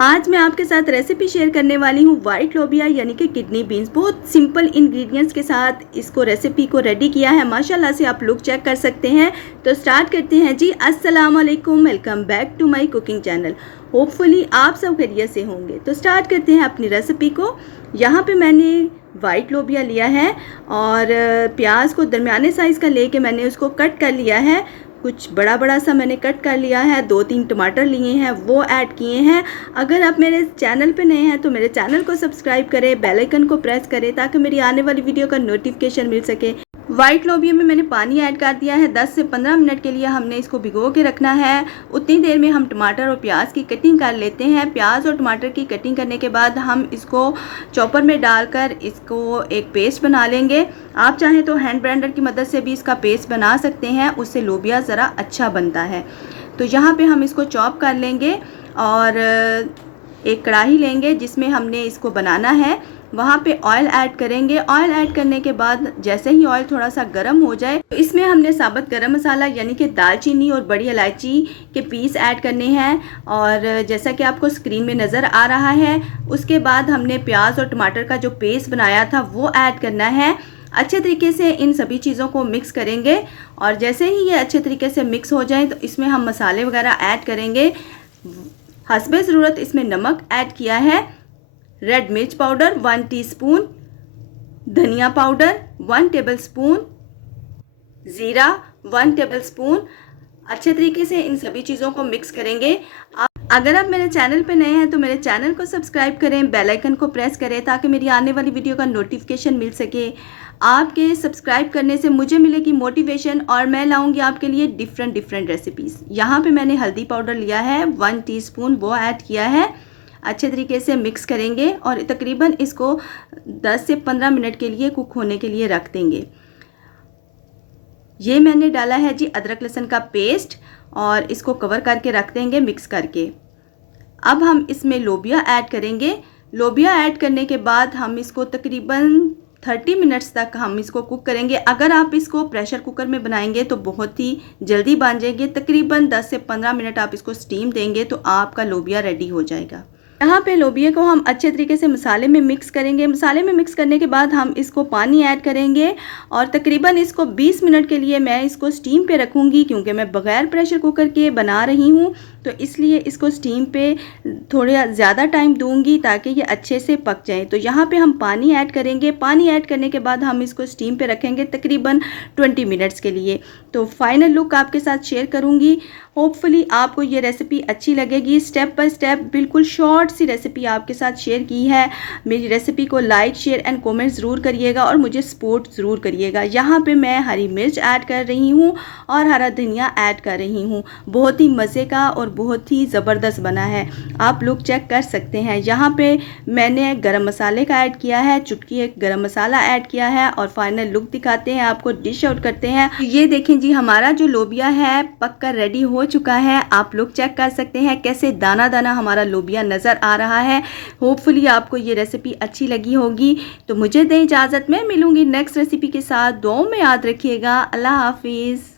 आज मैं आपके साथ रेसिपी शेयर करने वाली हूँ वाइट लोबिया यानी कि किडनी बीन्स। बहुत सिंपल इंग्रेडिएंट्स के साथ इसको रेसिपी को रेडी किया है। माशाल्लाह से आप लुक चेक कर सकते हैं। तो स्टार्ट करते हैं जी। अस्सलाम वालेकुम, welcome back to my cooking channel. Hopefully आप सब खैरियत से होंगे। तो स्टार्ट करते हैं अपनी रेसिपी को। यहाँ पे मैंने वाइट लोबिया लिया है और प्याज को दरमियाने साइज़ का लेके मैंने उसको कट कर लिया है। कुछ बड़ा बड़ा सा मैंने कट कर लिया है। 2-3 टमाटर लिए हैं, वो ऐड किए हैं। अगर आप मेरे चैनल पे नए हैं तो मेरे चैनल को सब्सक्राइब करें, बेल आइकन को प्रेस करें ताकि मेरी आने वाली वीडियो का नोटिफिकेशन मिल सके। वाइट लोबिया में मैंने पानी ऐड कर दिया है। 10 से 15 मिनट के लिए हमने इसको भिगो के रखना है। उतनी देर में हम टमाटर और प्याज की कटिंग कर लेते हैं। प्याज और टमाटर की कटिंग करने के बाद हम इसको चॉपर में डालकर इसको एक पेस्ट बना लेंगे। आप चाहें तो हैंड ब्लेंडर की मदद से भी इसका पेस्ट बना सकते हैं, उससे लोबिया ज़रा अच्छा बनता है। तो यहाँ पे हम इसको चॉप कर लेंगे और एक कढ़ाई लेंगे जिसमें हमने इसको बनाना है। वहाँ पे ऑयल ऐड करेंगे। ऑयल ऐड करने के बाद जैसे ही ऑयल थोड़ा सा गर्म हो जाए तो इसमें हमने साबुत गरम मसाला यानी कि दालचीनी और बड़ी इलायची के पीस ऐड करने हैं। और जैसा कि आपको स्क्रीन में नज़र आ रहा है, उसके बाद हमने प्याज और टमाटर का जो पेस्ट बनाया था वो ऐड करना है। अच्छे तरीके से इन सभी चीज़ों को मिक्स करेंगे और जैसे ही ये अच्छे तरीके से मिक्स हो जाए तो इसमें हम मसाले वगैरह ऐड करेंगे। हस्बे ज़रूरत इसमें नमक ऐड किया है, रेड मिर्च पाउडर 1 टीस्पून, धनिया पाउडर 1 टेबलस्पून, ज़ीरा 1 टेबलस्पून। अच्छे तरीके से इन सभी चीज़ों को मिक्स करेंगे। अगर आप मेरे चैनल पर नए हैं तो मेरे चैनल को सब्सक्राइब करें, बेल आइकन को प्रेस करें ताकि मेरी आने वाली वीडियो का नोटिफिकेशन मिल सके। आपके सब्सक्राइब करने से मुझे मिलेगी मोटिवेशन और मैं लाऊंगी आपके लिए डिफरेंट रेसिपीज़। यहाँ पे मैंने हल्दी पाउडर लिया है 1 टीस्पून, वो ऐड किया है। अच्छे तरीके से मिक्स करेंगे और तकरीबन इसको 10 से 15 मिनट के लिए कुक होने के लिए रख देंगे। ये मैंने डाला है जी अदरक लहसुन का पेस्ट और इसको कवर करके रख देंगे मिक्स करके। अब हम इसमें लोबिया ऐड करेंगे। लोबिया ऐड करने के बाद हम इसको तकरीबन 30 मिनट्स तक हम इसको कुक करेंगे। अगर आप इसको प्रेशर कुकर में बनाएंगे तो बहुत ही जल्दी बन जाएगी। तकरीबन 10 से 15 मिनट आप इसको स्टीम देंगे तो आपका लोबिया रेडी हो जाएगा। यहाँ पे लोबिया को हम अच्छे तरीके से मसाले में मिक्स करेंगे। मसाले में मिक्स करने के बाद हम इसको पानी ऐड करेंगे और तकरीबन इसको 20 मिनट के लिए मैं इसको स्टीम पे रखूँगी क्योंकि मैं बग़ैर प्रेशर कुकर के बना रही हूँ, तो इसलिए इसको स्टीम पे थोड़ा ज़्यादा टाइम दूंगी ताकि ये अच्छे से पक जाए। तो यहाँ पे हम पानी ऐड करेंगे। पानी ऐड करने के बाद हम इसको स्टीम पे रखेंगे तकरीबन 20 मिनट्स के लिए। तो फाइनल लुक आपके साथ शेयर करूँगी। होपफुली आपको ये रेसिपी अच्छी लगेगी। स्टेप बाय स्टेप बिल्कुल शॉर्ट सी रेसिपी आपके साथ शेयर की है। मेरी रेसिपी को लाइक, शेयर एंड कमेंट ज़रूर करिएगा और मुझे सपोर्ट ज़रूर करिएगा। यहाँ पे मैं हरी मिर्च ऐड कर रही हूँ और हरा धनिया ऐड कर रही हूँ। बहुत ही मज़े का और बहुत ही ज़बरदस्त बना है, आप लोग चेक कर सकते हैं। यहाँ पे मैंने गरम मसाले का ऐड किया है, चुटकी एक गरम मसाला ऐड किया है और फाइनल लुक दिखाते हैं आपको, डिश आउट करते हैं। ये देखें जी, हमारा जो लोबिया है पक कर रेडी हो चुका है। आप लोग चेक कर सकते हैं कैसे दाना दाना हमारा लोबिया नज़र आ रहा है। होपफुली आपको ये रेसिपी अच्छी लगी होगी। तो मुझे दें इजाज़त, मैं मिलूंगी नेक्स्ट रेसिपी के साथ। दुआओं में याद रखिएगा। अल्लाह हाफिज़।